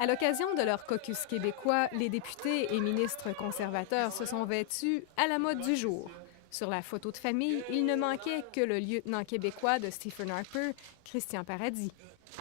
À l'occasion de leur caucus québécois, les députés et ministres conservateurs se sont vêtus à la mode du jour. Sur la photo de famille, il ne manquait que le lieutenant québécois de Stephen Harper, Christian Paradis.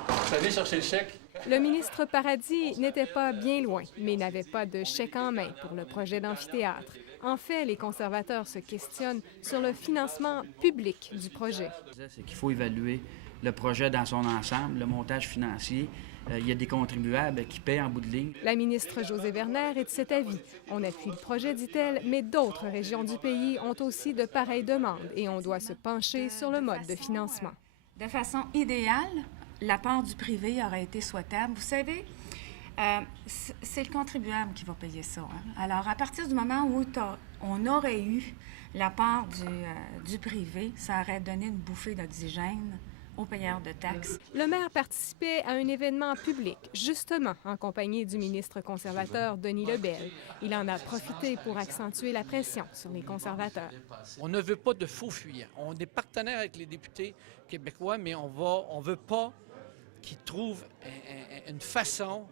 Vous savez chercher le chèque? Le ministre Paradis n'était pas bien loin, mais n'avait pas de chèque en main pour le projet d'amphithéâtre. En fait, les conservateurs se questionnent sur le financement public du projet. C'est qu'il faut évaluer le projet dans son ensemble, le montage financier. Il y a des contribuables qui paient en bout de ligne. La ministre Josée Verner est de cet avis. On appuie le projet, dit-elle, mais d'autres régions du pays ont aussi de pareilles demandes et on doit se pencher sur le mode de financement. De façon idéale, l'apport du privé aurait été souhaitable. Vous savez, c'est le contribuable qui va payer ça. Hein? Alors, à partir du moment où on aurait eu l'apport du privé, ça aurait donné une bouffée d'oxygène aux payeurs de taxes. Le maire participait à un événement public, justement en compagnie du ministre conservateur Denis Lebel. Il en a profité pour accentuer la pression sur les conservateurs. On ne veut pas de faux fuyants. On est partenaire avec les députés québécois, mais on veut pas qu'ils trouvent une façon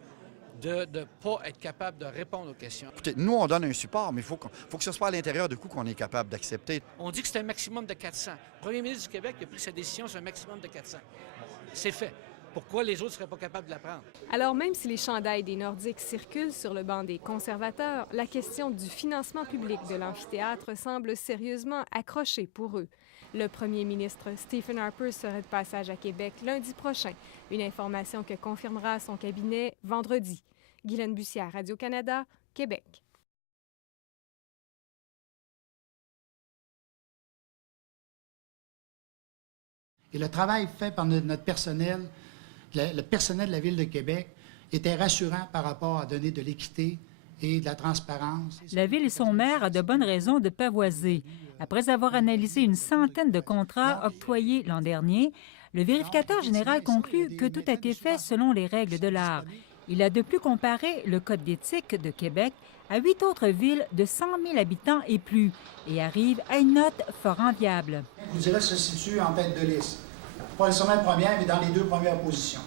de ne pas être capable de répondre aux questions. Écoutez, nous, on donne un support, mais il faut que ce soit à l'intérieur du coût qu'on est capable d'accepter. On dit que c'est un maximum de 400. Le premier ministre du Québec a pris sa décision sur un maximum de 400. C'est fait. Pourquoi les autres ne seraient pas capables de la prendre? Alors, même si les chandails des Nordiques circulent sur le banc des conservateurs, la question du financement public de l'amphithéâtre semble sérieusement accrochée pour eux. Le premier ministre Stephen Harper serait de passage à Québec lundi prochain, une information que confirmera son cabinet vendredi. Guylaine Bussière, Radio-Canada, Québec. Et le travail fait par notre personnel, le personnel de la Ville de Québec, était rassurant par rapport à donner de l'équité et de la transparence. La Ville et son maire a de bonnes raisons de pavoiser. Après avoir analysé une centaine de contrats octroyés l'an dernier, le vérificateur général conclut que tout a été fait selon les règles de l'art. Il a de plus comparé le Code d'éthique de Québec à 8 autres villes de 100 000 habitants et plus et arrive à une note fort enviable. Je vous dirais se situe en tête de liste. Pas nécessairement première, mais dans les 2 premières positions.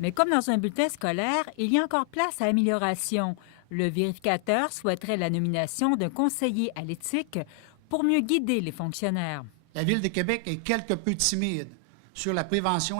Mais comme dans un bulletin scolaire, il y a encore place à amélioration. Le vérificateur souhaiterait la nomination d'un conseiller à l'éthique pour mieux guider les fonctionnaires. La Ville de Québec est quelque peu timide sur la prévention